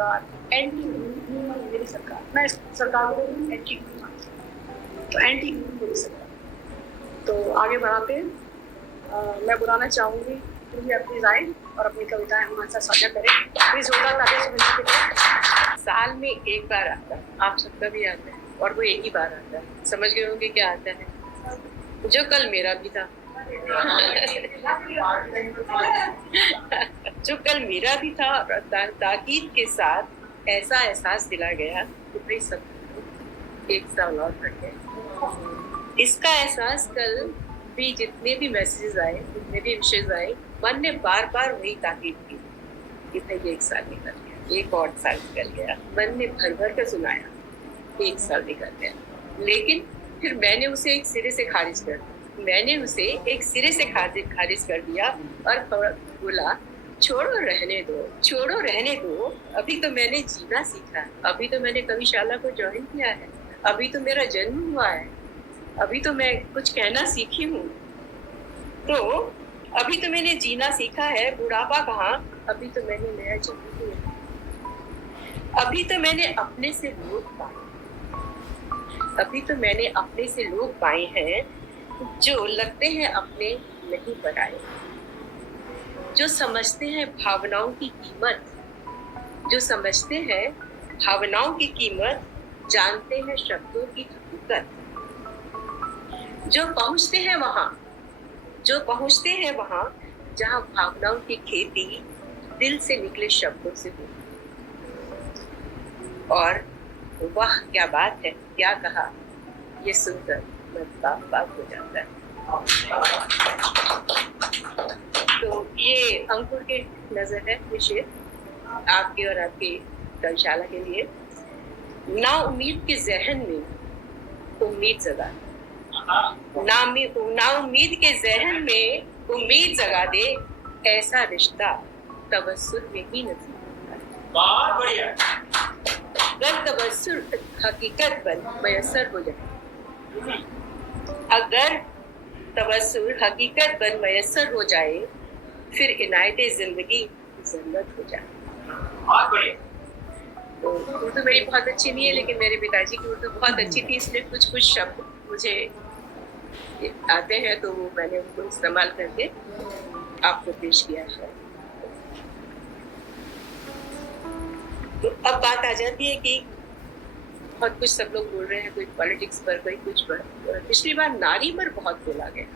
सरकार एंटी मेरी सरकार, मैं सरकार को एंटी तो एंटी मेरी सरकार। तो आगे बढ़ाते हैं, मैं बुलाना चाहूँगी कि आप प्लीज आए और अपनी कविताएं हमारे साथ साझा करें। प्लीज जोरदार तालियों से विनती करें। साल में एक बार आता है, आप सबका भी आता है, और वो एक ही बार आता है। समझ गए होंगे क्या आता है? जो कल मेरा भी था जो कल मेरा भी था, और ताकीद के साथ ऐसा एहसास दिला गया कि भाई सब एक साल और बढ़ गया। इसका एहसास कल भी जितने भी मैसेजेस आए, जितने भी विशेष आए, मन ने बार बार वही ताकीद की कि भाई एक साल निकल गया, एक और साल निकल गया। मन ने भर भर कर सुनाया एक साल निकल गया, लेकिन फिर मैंने उसे एक सिरे से खारिज कर दिया। मैंने उसे एक सिरे से खारिज कर दिया और बोला छोड़ो रहने दो, छोड़ो रहने दो। अभी तो मैंने जीना सीखा है, अभी तो मैंने कविशाला को ज्वाइन किया है, अभी तो मेरा जन्म हुआ है, अभी तो मैं कुछ कहना सीखी हूँ। तो अभी तो मैंने जीना सीखा है, बुढ़ापा कहाँ, अभी तो मैंने नया जन्म लिया। अभी तो मैंने अपने से लोग पाए, अभी तो मैंने अपने से लोग पाए हैं जो लगते हैं अपने नहीं पराए, जो समझते हैं भावनाओं की कीमत, जो समझते हैं भावनाओं की कीमत, जानते हैं शब्दों की हकीकत, जो पहुंचते हैं वहां जहां भावनाओं की खेती दिल से निकले शब्दों से हो। और वाह क्या बात है, क्या कहा, ये सुनकर मन बात हो जाता है। तो ये अंकुर के नजर है विषय आपके और आपकी कविशाला के लिए। ना उम्मीद के जहन में उम्मीद जगा, ना उम्मीद के जहन में उम्मीद जगा दे, ऐसा रिश्ता तबस्सुर में ही नसीब होता है। अगर तबस्सुर हकीकत पर मयसर हो जाए, अगर तबस्सुर हकीकत पर मयसर हो जाए, फिर इनायते जिंदगी जन्नत हो जाए। तो उर्दू मेरी बहुत अच्छी नहीं है, लेकिन मेरे पिताजी की उर्दू बहुत अच्छी थी, इसलिए कुछ शब्द मुझे आते हैं, तो वो मैंने उनको इस्तेमाल करके आपको पेश किया है। तो अब बात आ जाती है कि बहुत कुछ सब लोग बोल रहे हैं, कोई पॉलिटिक्स पर, कोई कुछ पर। पिछली बार नारी पर बहुत बोला गया,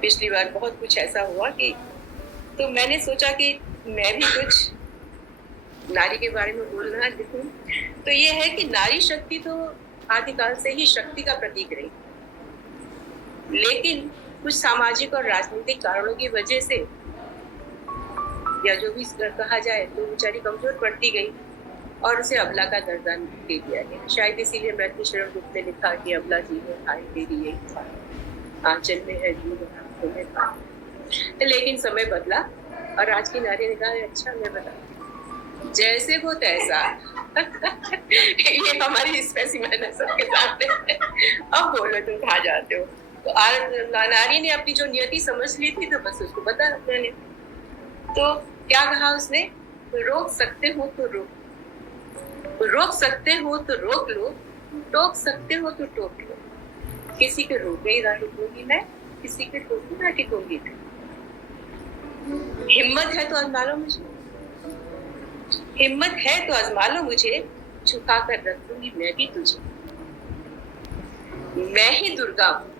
पिछली बार बहुत कुछ ऐसा हुआ कि तो मैंने सोचा कि मैं भी कुछ नारी के बारे में बोलना लिखूं। तो ये है कि नारी शक्ति तो आदिकाल से ही शक्ति का प्रतीक रही, लेकिन कुछ सामाजिक और राजनीतिक कारणों की वजह से, या जो भी कहा जाए, तो बेचारी कमजोर पड़ती गई और उसे अबला का दर्जा दे दिया गया। शायद इसीलिए मृत्यु शरण गुप्त ने लिखा कि अबला जी ने खाई तेरी यही था, आंचल में है जीव तुम्हें खा। लेकिन समय बदला और आज की नारी ने कहा अच्छा मैं बता जैसे वो तैसा ये हमारी स्पेसिमेन है सबके सामने। अब बोलो तुम कहाँ जाते हो। तो नारी ने अपनी जो नियति समझ ली थी, तो बस उसको बता मैंने। तो क्या कहा उसने, रोक सकते हो तो रोक सकते हो तो रोक लो, टोक सकते हो तो टोक लो। किसी के रोके ना टिकूंगी मैं, किसी के टोके ना टिकूंगी मैं। हिम्मत है तो आजमा लो मुझे, हिम्मत है तो आजमा लो मुझे, झुका कर रख दूंगी मैं भी तुझे। मैं ही दुर्गा हूँ,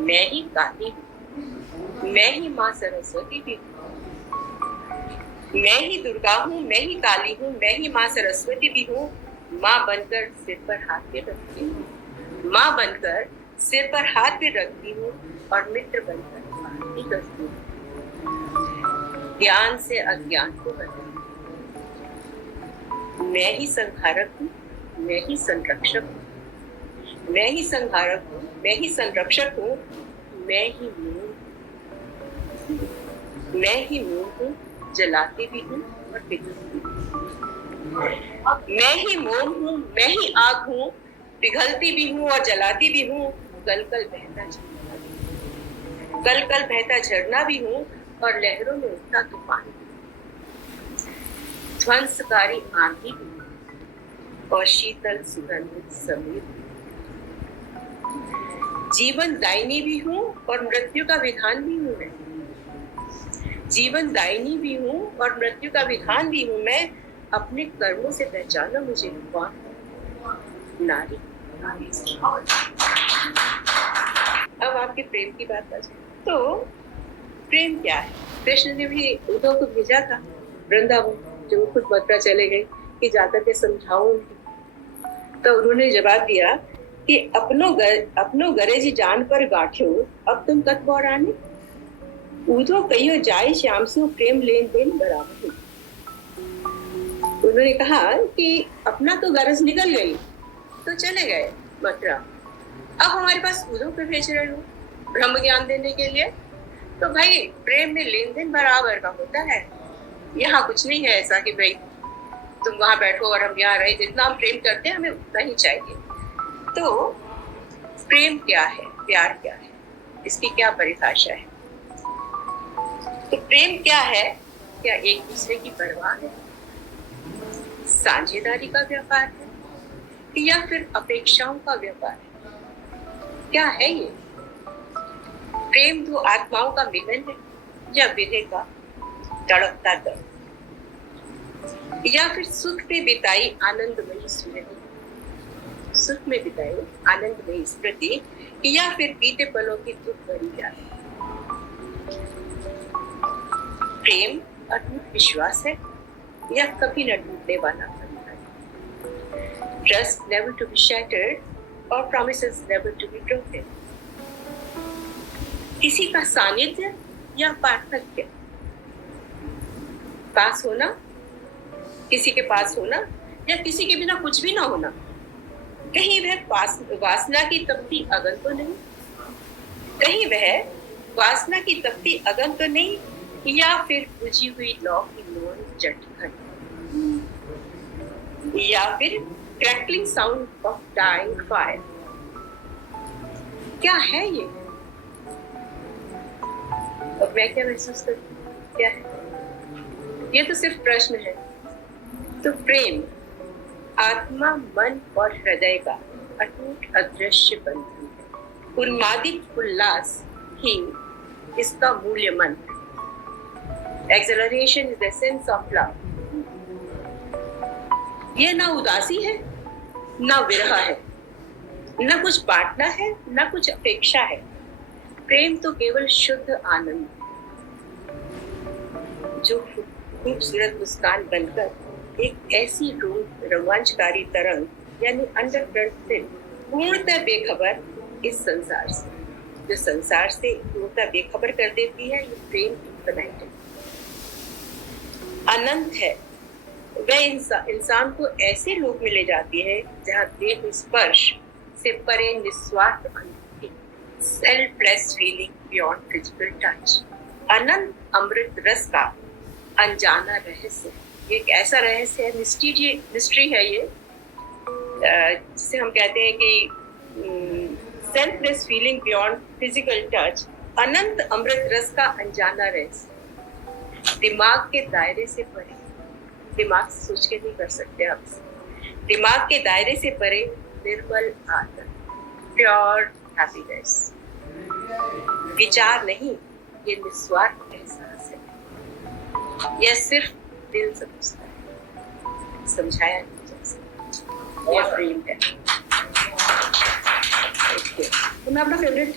मैं ही काली हूँ, मैं ही माँ सरस्वती भी हूँ। मैं ही दुर्गा हूँ, मैं ही काली हूँ, मैं ही माँ सरस्वती भी हूँ। माँ बनकर सिर पर हाथ पे रखती हूँ, माँ बनकर सिर पर हाथ पे रखती हूँ, और मित्र बनकर बातें करती हूँ। ज्ञान से अज्ञान को बदलती हूँ। मैं ही संहारक हूँ, मैं ही संरक्षक हूँ, मैं ही संहारक हूँ, मैं ही संरक्षक हूँ। मैं ही मोम हूँ, जलाती भी हूँ और पिघलती भी। मैं ही मोम हूँ, मैं ही आग हूँ, पिघलती भी हूँ और जलाती भी हूँ। कल कल बहता झरना भी हूँ, और लहरों में उठता तूफान। ध्वंसकारी आंधी और शीतल सुगंधित समीर। जीवन दायिनी भी हूँ और मृत्यु का विधान भी हूँ मैं। जीवन दायिनी भी हूँ और मृत्यु का विधान भी हूँ मैं। अपने कर्मों से पहचानो मुझे कौन नारी। अब आपके प्रेम की बात आ जाए तो प्रेम क्या है? कृष्ण ने भी उद्धव को भेजा था वृंदावन, जो खुद मथुरा चले गए कि जाकर के समझाओ। तो उन्होंने जवाब दिया कि अपनो गरज जान पर गाठ्यो, अब तुम कत बौराने। उद्धव कहियो जाय श्याम से प्रेम लेन देन बराबर। उन्होंने कहा कि अपना तो गरज निकल गई तो चले गए मथुरा, अब हमारे पास उद्धव पे भेज रहे हो ब्रह्म ज्ञान देने के लिए। तो भाई प्रेम में लेन देन बराबर का होता है। यहाँ कुछ नहीं है ऐसा कि भाई तुम वहां बैठो और हम यहाँ रहे, जितना हम प्रेम करते हैं हमें उतना ही चाहिए। तो प्रेम क्या है, प्यार क्या है, इसकी क्या परिभाषा है? तो प्रेम क्या है? क्या एक दूसरे की परवाह है, साझेदारी का व्यापार है, या फिर अपेक्षाओं का व्यापार है? क्या है ये? प्रेम दो आत्माओं का मिलन है या विरह का तड़पता दर्द, या फिर सुख में बिताई आनंदमयी स्मृति, सुख में बिताई आनंदमयी स्मृति, या फिर बीते पलों की दुख भरी याद। प्रेम अटूट विश्वास है या कभी न टूटने वाला बंधन। Trust never to be shattered or promises never to be broken. किसी का सानिध्य या पार्थक्य, पास होना, किसी के पास होना या किसी के बिना कुछ भी ना होना। कहीं वह वासना की तपती अगन तो नहीं, कहीं वह वासना की तपती अगन तो नहीं, या फिर बुझी हुई लौ की लोन चटखट, या फिर crackling sound of dying fire. क्या है ये? और मैं क्या महसूस करती हूँ, क्या है ये? तो सिर्फ प्रश्न है। तो प्रेम आत्मा, मन और हृदय का अटूट अदृश्य बंधन है। उन्मादित उल्लास ही इसका मूल्य मंत्र। Exhilaration is the essence of love. यह ना उदासी है, ना विरह है, ना कुछ बांटना है, ना कुछ अपेक्षा है। प्रेम तो केवल शुद्ध आनंद, जो खूबसूरत मुस्कान बनकर एक ऐसी रोमांचकारी तरंग यानी अंडरकरंट से पूर्णतः बेखबर इस संसार से, जो संसार से पूर्णतः बेखबर कर देती है। ये प्रेम इन्फिनिट है, अनंत है। वह इंसान को ऐसे लोक में ले जाती है जहाँ देह स्पर्श से परे निस्वार्थ अनुभूति, selfless feeling beyond physical touch, अनंत अमृत रस का अनजाना रहस्य। ये एक ऐसा रहस्य है, मिस्ट्री है ये, जिसे हम कहते हैं कि selfless feeling beyond physical touch, अनंत अमृत रस का अनजाना रहस्य। दिमाग के दायरे से परे, दिमाग से सोच के नहीं कर सकते आप, दिमाग के दायरे से परे निर्मल आनंद, प्योर हैप्पीनेस। विचार नहीं, ये निस्वार्थ एहसास है। यह सिर्फ दिल समझता है, समझाया नहीं जा सकता। यह प्रेम है। तो मैं अपना फेवरेट